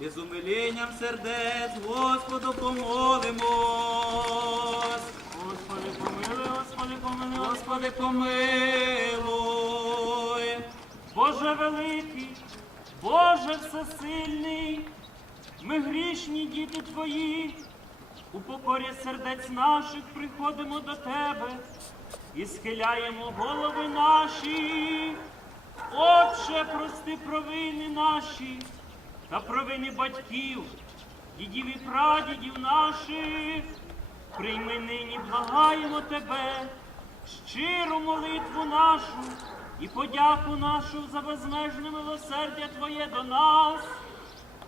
І з умилінням сердець, Господу помолимось. Господи, помилуй, Господи, помилуй, Господи, помилуй. Боже великий, Боже всесильний, ми грішні діти Твої, у покорі сердець наших приходимо до Тебе і схиляємо голови наші, Отче, прости провини наші та провини батьків, дідів і прадідів наших, прийми нині, благаємо тебе, щиру молитву нашу і подяку нашу за безмежне милосердя Твоє до нас.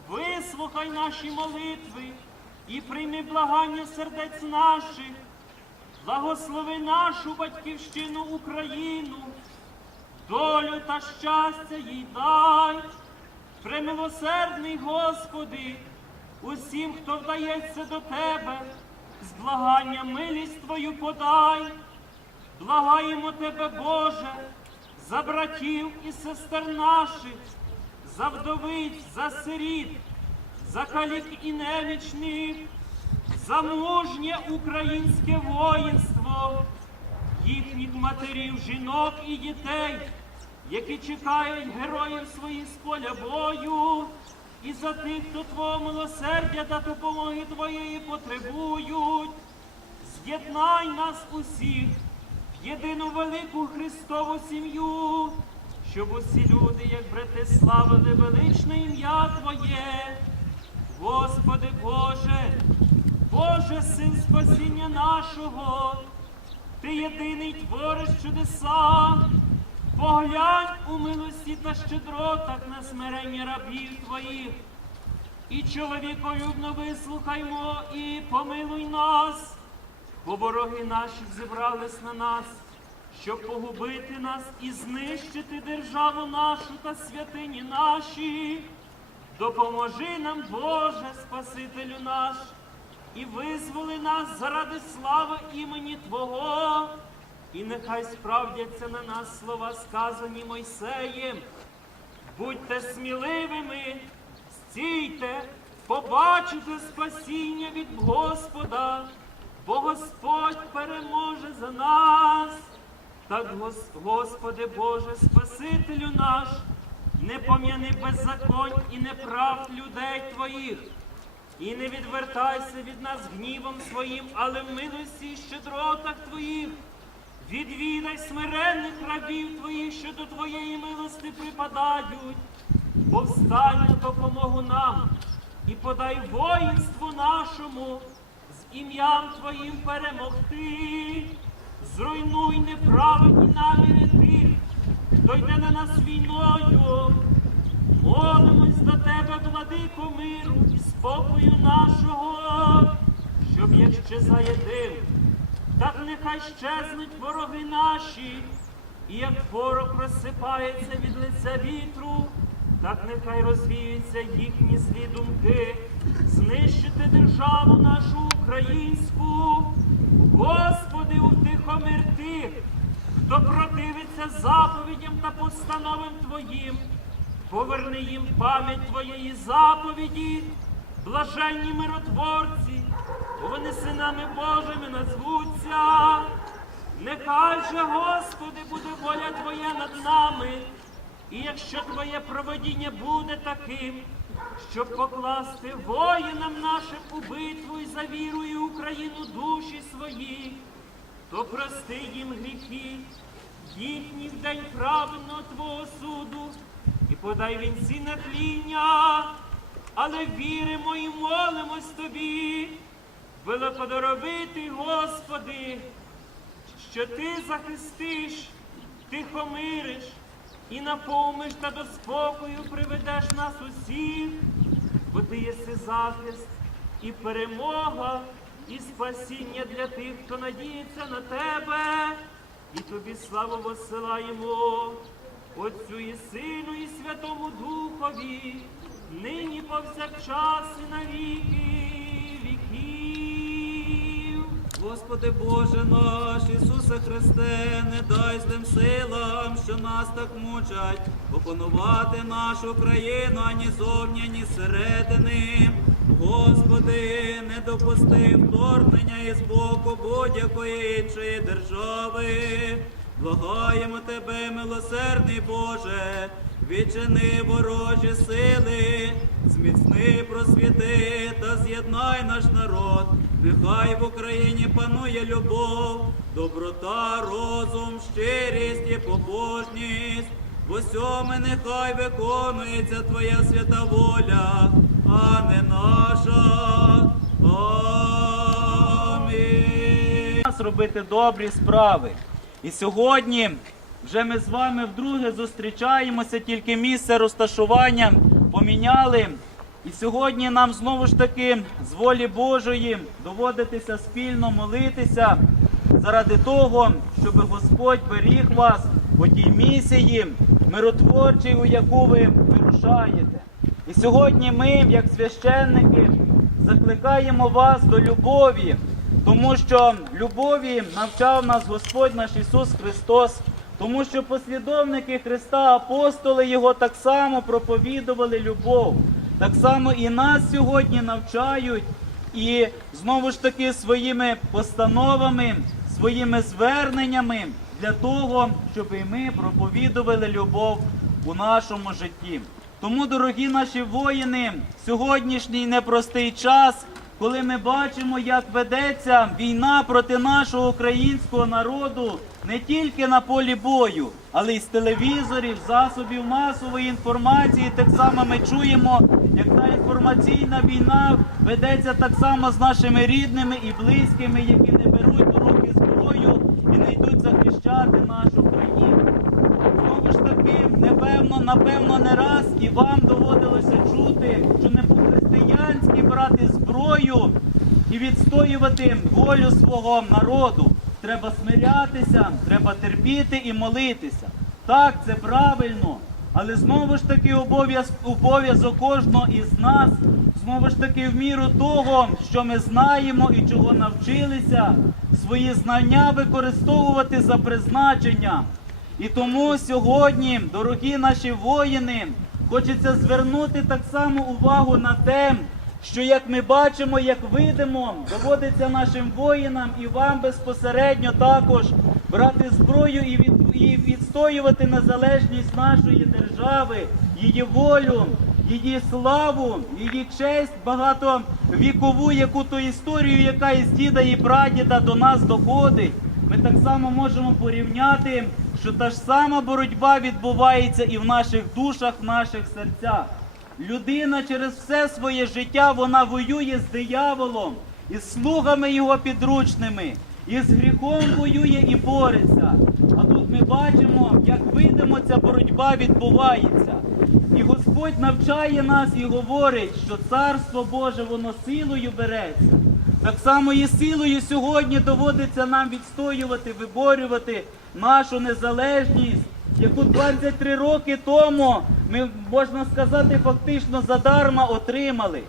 Вислухай наші молитви і прийми благання сердець наших, благослови нашу батьківщину Україну, долю та щастя їй дай. Примилосердний, Господи, усім, хто вдається до Тебе, з благання милість Твою подай, благаємо Тебе, Боже, за братів і сестер наших, за вдовиць, за сиріт, за калік і немічних, за мужнє українське воїнство, їхніх матерів, жінок і дітей які чекають героїв своїх з поля бою, і за тих, хто твого милосердя та допомоги твоєї потребують. З'єднай нас усіх, в єдину велику Христову сім'ю, щоб усі люди, як брати, славили величне ім'я Твоє, Господи Боже, Боже син спасіння нашого, Ти єдиний твориш чудеса поглянь у милості та щедротах на смирення рабів твоїх. І чоловіколюбно вислухаймо, і помилуй нас, бо вороги наші зібрались на нас, щоб погубити нас і знищити державу нашу та святині наші. Допоможи нам, Боже, Спасителю наш, і визволи нас заради слави імені Твого. І нехай справдяться на нас слова, сказані Мойсеєм. Будьте сміливими, стійте, побачите спасіння від Господа, бо Господь переможе за нас. Так, Господи Боже, Спасителю наш, не пом'яни беззаконь і неправд людей Твоїх, і не відвертайся від нас гнівом Своїм, але в милості і щедротах Твоїх відвідай смиренних рабів твоїх, що до твоєї милости припадають, повстань на допомогу нам і подай воїнству нашому з ім'ям Твоїм перемогти, зруйнуй неправедні наміри тих, хто йде на нас війною. Молимось до тебе, владико миру і спокою нашого, щоб як ще заєдин так нехай щезнуть вороги наші, і як порох розсипається від лиця вітру, так нехай розвіються їхні злі думки, знищити державу нашу українську. Господи, утихомир тих, хто противиться заповідям та постановам Твоїм, поверни їм пам'ять Твоєї заповіді, блаженні миротворці, бо вони синами Божими назвуть. Отця, нехай же, Господи, буде воля Твоя над нами, і якщо Твоє проведіння буде таким, щоб покласти воїнам нашим у битву і за віру і Україну душі свої, то прости їм гріхи, їхній в день праведного Твого суду, і подай вінці на тління, але віримо і молимось Тобі великодоробити, Господи, що Ти захистиш, Ти хомириш і наповниш та до спокою приведеш нас усіх, бо ти єси захист і перемога, і спасіння для тих, хто надіється на тебе, і тобі славу посилаємо, Отцю і Сину, і Святому Духові, нині повсякчас, і навіки. Господи Боже наш, Ісусе Христе, не дай злим силам, що нас так мучать, опанувати нашу країну ані зовні, ні середини. Господи, не допусти вторгнення із боку будь-якої іншої держави. Благаємо Тебе, милосердний Боже, відчини ворожі сили, зміцни, просвіти та з'єднай наш народ. Нехай в Україні панує любов, доброта, розум, щирість і побожність. В усьому нехай виконується Твоя свята воля, а не наша. Амінь. Нас робити добрі справи. І сьогодні вже ми з вами вдруге зустрічаємося, тільки місце розташування поміняли. І сьогодні нам знову ж таки з волі Божої доводитися спільно молитися заради того, щоб Господь беріг вас у тій місії миротворчій, у яку ви вирушаєте. І сьогодні ми, як священники, закликаємо вас до любові, тому що любові навчав нас Господь наш Ісус Христос. Тому що послідовники Христа, апостоли Його так само проповідували любов. Так само і нас сьогодні навчають, і знову ж таки своїми постановами, своїми зверненнями для того, щоб і ми проповідували любов у нашому житті. Тому, дорогі наші воїни, сьогоднішній непростий час коли ми бачимо, як ведеться війна проти нашого українського народу не тільки на полі бою, але й з телевізорів, засобів масової інформації. Так само ми чуємо, як та інформаційна війна ведеться так само з нашими рідними і близькими, які не беруть до зброю і не йдуть захищати нашу країну. Знову ж таки, непевно, напевно, не раз і вам доводилося чути, що не по християнськи брати зброю, зброю і відстоювати волю свого народу. Треба смирятися, треба терпіти і молитися. Так, це правильно. Але знову ж таки обов'язок кожного із нас, знову ж таки, в міру того, що ми знаємо і чого навчилися, свої знання використовувати за призначення. І тому сьогодні, дорогі наші воїни, хочеться звернути так само увагу на те що, як ми бачимо, як видимо, доводиться нашим воїнам і вам безпосередньо також брати зброю і, від, і відстоювати незалежність нашої держави, її волю, її славу, її честь Багато вікову яку ту історію, яка із діда і прадіда до нас доходить. Ми так само можемо порівняти, що та ж сама боротьба відбувається і в наших душах, в наших серцях людина через все своє життя вона воює з дияволом, із слугами його підручними, і з гріхом воює і бореться. А тут ми бачимо, як видимо, ця боротьба відбувається. І Господь навчає нас і говорить, що Царство Боже, воно силою береться. Так само і силою сьогодні доводиться нам відстоювати, виборювати нашу незалежність яку 23 роки тому ми, можна сказати, фактично задарма отримали.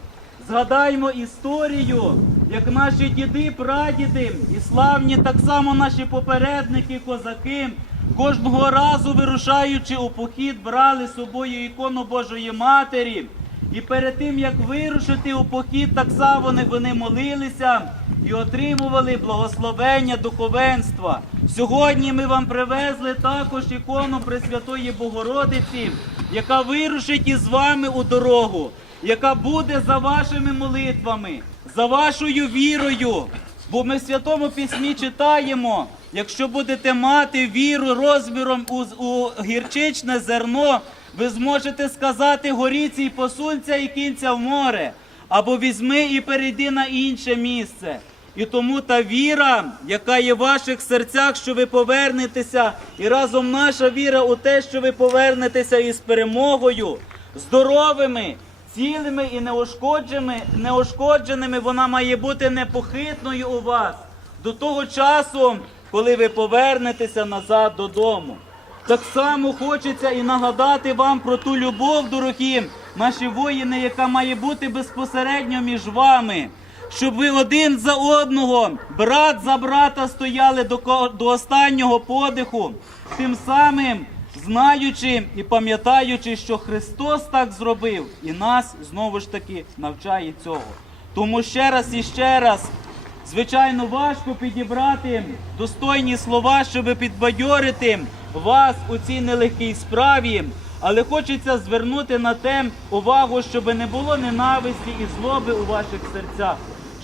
Згадаймо історію, як наші діди, прадіди і славні, так само наші попередники, козаки, кожного разу вирушаючи у похід, брали з собою ікону Божої Матері. І перед тим, як вирушити у похід, так само вони молилися і отримували благословення духовенства. Сьогодні ми вам привезли також ікону Пресвятої Богородиці, яка вирушить із вами у дорогу, яка буде за вашими молитвами, за вашою вірою. Бо ми в святому пісні читаємо, якщо будете мати віру розміром у гірчичне зерно. Ви зможете сказати горіці і посунця і кінця в море, або візьми і перейди на інше місце. І тому та віра, яка є в ваших серцях, що ви повернетеся, і разом наша віра у те, що ви повернетеся із перемогою, здоровими, цілими і неушкодженими, неушкодженими, вона має бути непохитною у вас до того часу, коли ви повернетеся назад додому. Так само хочеться і нагадати вам про ту любов, дорогі наші воїни, яка має бути безпосередньо між вами, щоб ви один за одного, брат за брата, стояли до, до останнього подиху, тим самим знаючи і пам'ятаючи, що Христос так зробив, і нас знову ж таки навчає цього. Тому ще раз і ще раз. Звичайно, важко підібрати достойні слова, щоб підбадьорити вас у цій нелегкій справі, але хочеться звернути на те увагу, щоб не було ненависті і злоби у ваших серцях,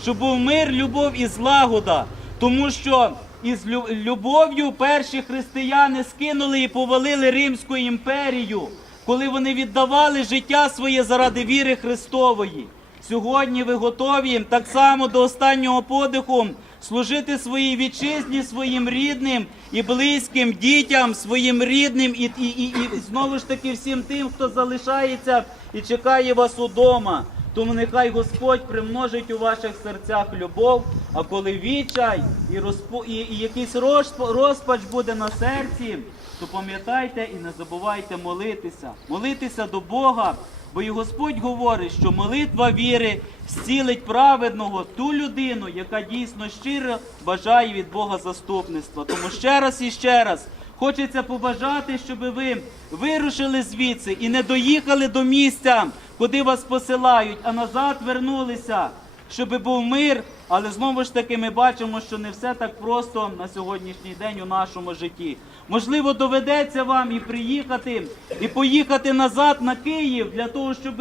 щоб був мир, любов і злагода, тому що із любов'ю перші християни скинули і повалили Римську імперію, коли вони віддавали життя своє заради віри Христової. Сьогодні ви готові так само до останнього подиху служити своїй вітчизні, своїм рідним і близьким дітям, своїм рідним і, і, і, і знову ж таки всім тим, хто залишається і чекає вас удома. Тому нехай Господь примножить у ваших серцях любов. А коли відчай і розпо... і, і якийсь розпач буде на серці, то пам'ятайте і не забувайте молитися, молитися до Бога, Бо і Господь говорить, що молитва віри зцілить праведного ту людину, яка дійсно щиро бажає від Бога заступництва. Тому ще раз і ще раз хочеться побажати, щоб ви вирушили звідси і не доїхали до місця, куди вас посилають, а назад вернулися, щоб був мир. Але знову ж таки ми бачимо, що не все так просто на сьогоднішній день у нашому житті. Можливо, доведеться вам і приїхати, і поїхати назад на Київ для того, щоб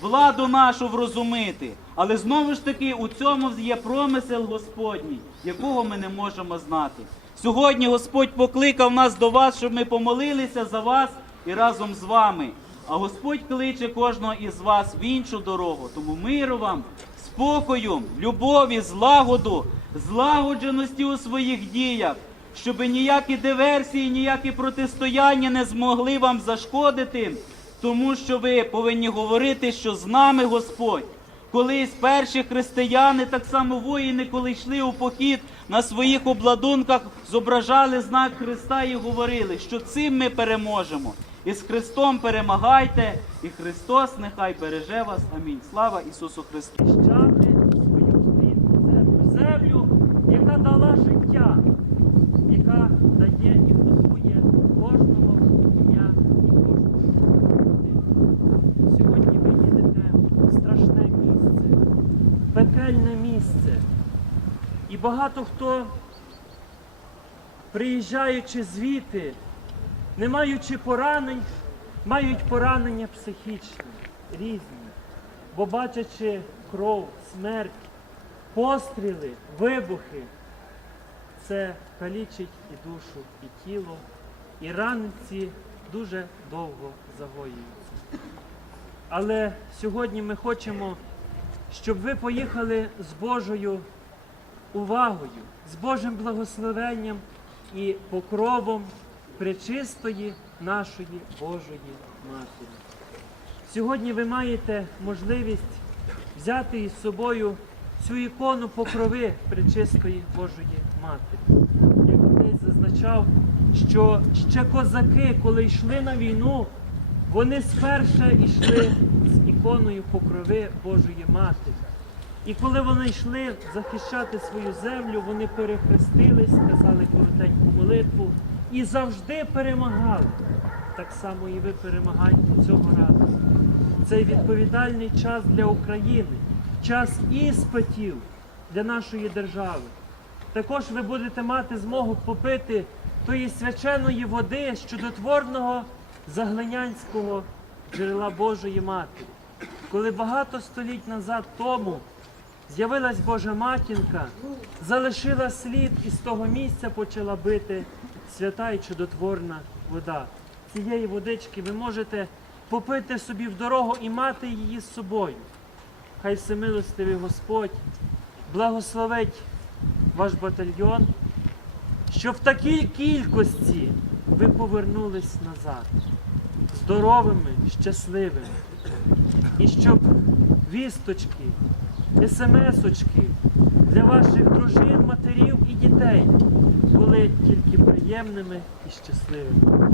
владу нашу врозумити. Але знову ж таки у цьому є промисел Господній, якого ми не можемо знати. Сьогодні Господь покликав нас до вас, щоб ми помолилися за вас і разом з вами. А Господь кличе кожного із вас в іншу дорогу. Тому миру вам, спокою, любові, злагоду, злагодженості у своїх діях щоб ніякі диверсії, ніякі протистояння не змогли вам зашкодити, тому що ви повинні говорити, що з нами Господь. Колись перші християни, так само воїни, коли йшли у похід, на своїх обладунках зображали знак Христа і говорили, що цим ми переможемо. І з Христом перемагайте, і Христос нехай береже вас. Амінь. Слава Ісусу Христу! багато хто, приїжджаючи звідти, не маючи поранень, мають поранення психічні, різні, бо бачачи кров, смерть, постріли, вибухи, це калічить і душу, і тіло, і ранці дуже довго загоюються. Але сьогодні ми хочемо, щоб ви поїхали з Божою увагою, з Божим благословенням і покровом пречистої нашої Божої Матері. Сьогодні ви маєте можливість взяти із собою цю ікону покрови пречистої Божої Матері. Як отець зазначав, що ще козаки, коли йшли на війну, вони сперше йшли з іконою покрови Божої Матері. І коли вони йшли захищати свою землю, вони перехрестились, сказали коротеньку молитву і завжди перемагали. Так само і ви перемагайте цього разу. Це відповідальний час для України, час іспитів для нашої держави. Також ви будете мати змогу попити тої свяченої води з чудотворного заглинянського джерела Божої Матері. Коли багато століть назад тому З'явилась Божа матінка, залишила слід і з того місця почала бити свята і чудотворна вода. Цієї водички ви можете попити собі в дорогу і мати її з собою. Хай всемилостивий Господь благословить ваш батальйон, що в такій кількості ви повернулись назад здоровими, щасливими. І щоб вісточки смс-очки для ваших дружин, матерів і дітей були тільки приємними і щасливими.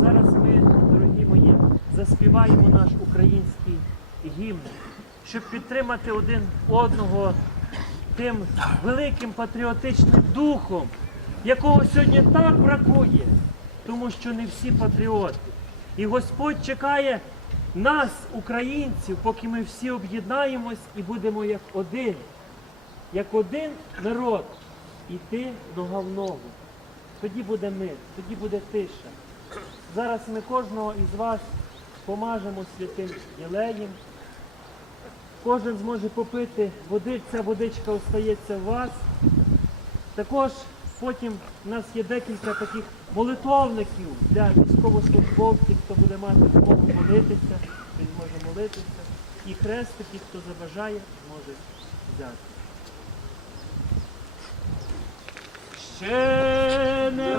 Зараз ми, дорогі мої, заспіваємо наш український гімн, щоб підтримати один одного тим великим патріотичним духом, якого сьогодні так бракує, тому що не всі патріоти. І Господь чекає нас, українців, поки ми всі об'єднаємось і будемо як один, як один народ, іти нога в ногу. Тоді буде мир, тоді буде тиша. Зараз ми кожного із вас помажемо святим єлеєм. Кожен зможе попити води, ця водичка остається в вас. Також потім у нас є декілька таких молитовників для військовослужбовців, хто буде мати змогу молитися, він може молитися. І хрестики, хто забажає, може взяти. Ще не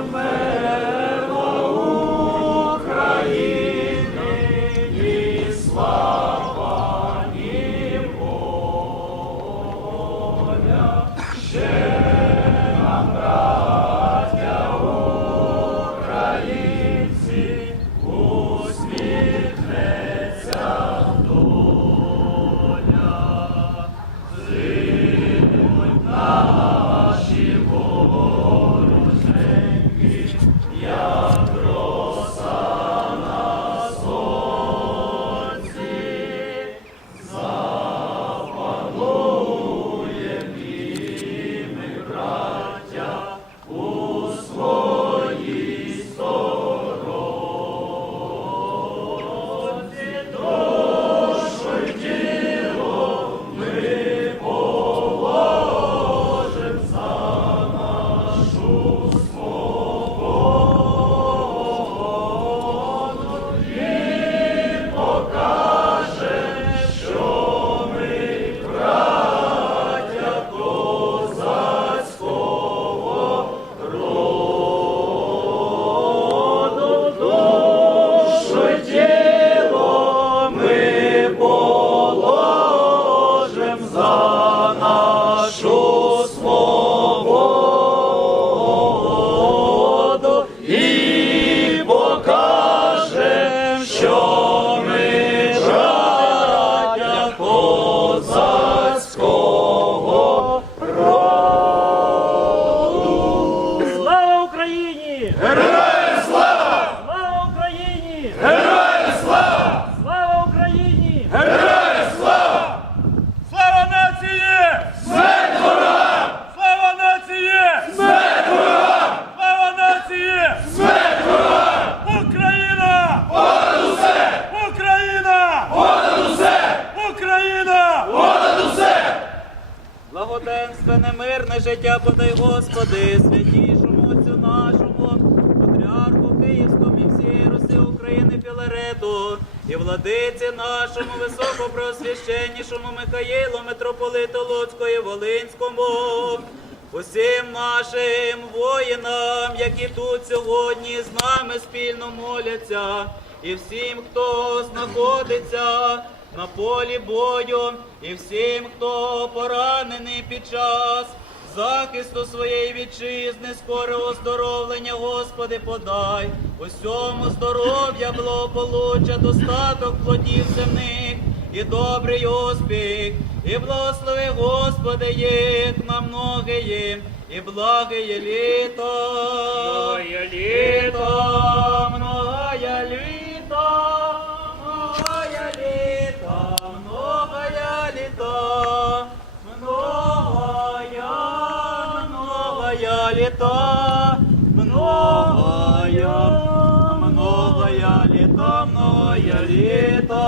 і владиці нашому високопросвященнішому Михаїлу, митрополиту Луцької, Волинському, усім нашим воїнам, які тут сьогодні з нами спільно моляться, і всім, хто знаходиться. На полі бою і всім, хто поранений під час захисту своєї вітчизни, скоре оздоровлення, Господи, подай, усьому здоров'я, благополуччя, достаток плодів земних і добрий успіх, і благослови, Господи, їх на многі їм, і благе є літо, многоє літо, многоє літо, многоє літо, многоє літо. лето, многое, многое лето, многое лето,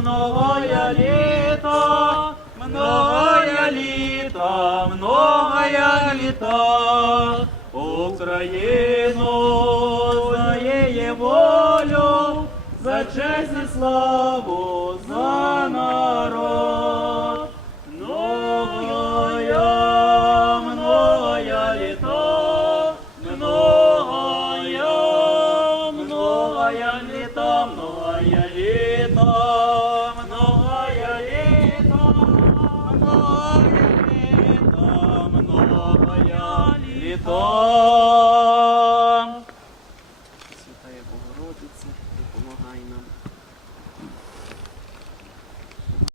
многое лето, многое лето, многое лето, Україну за її волю, за честь і славу.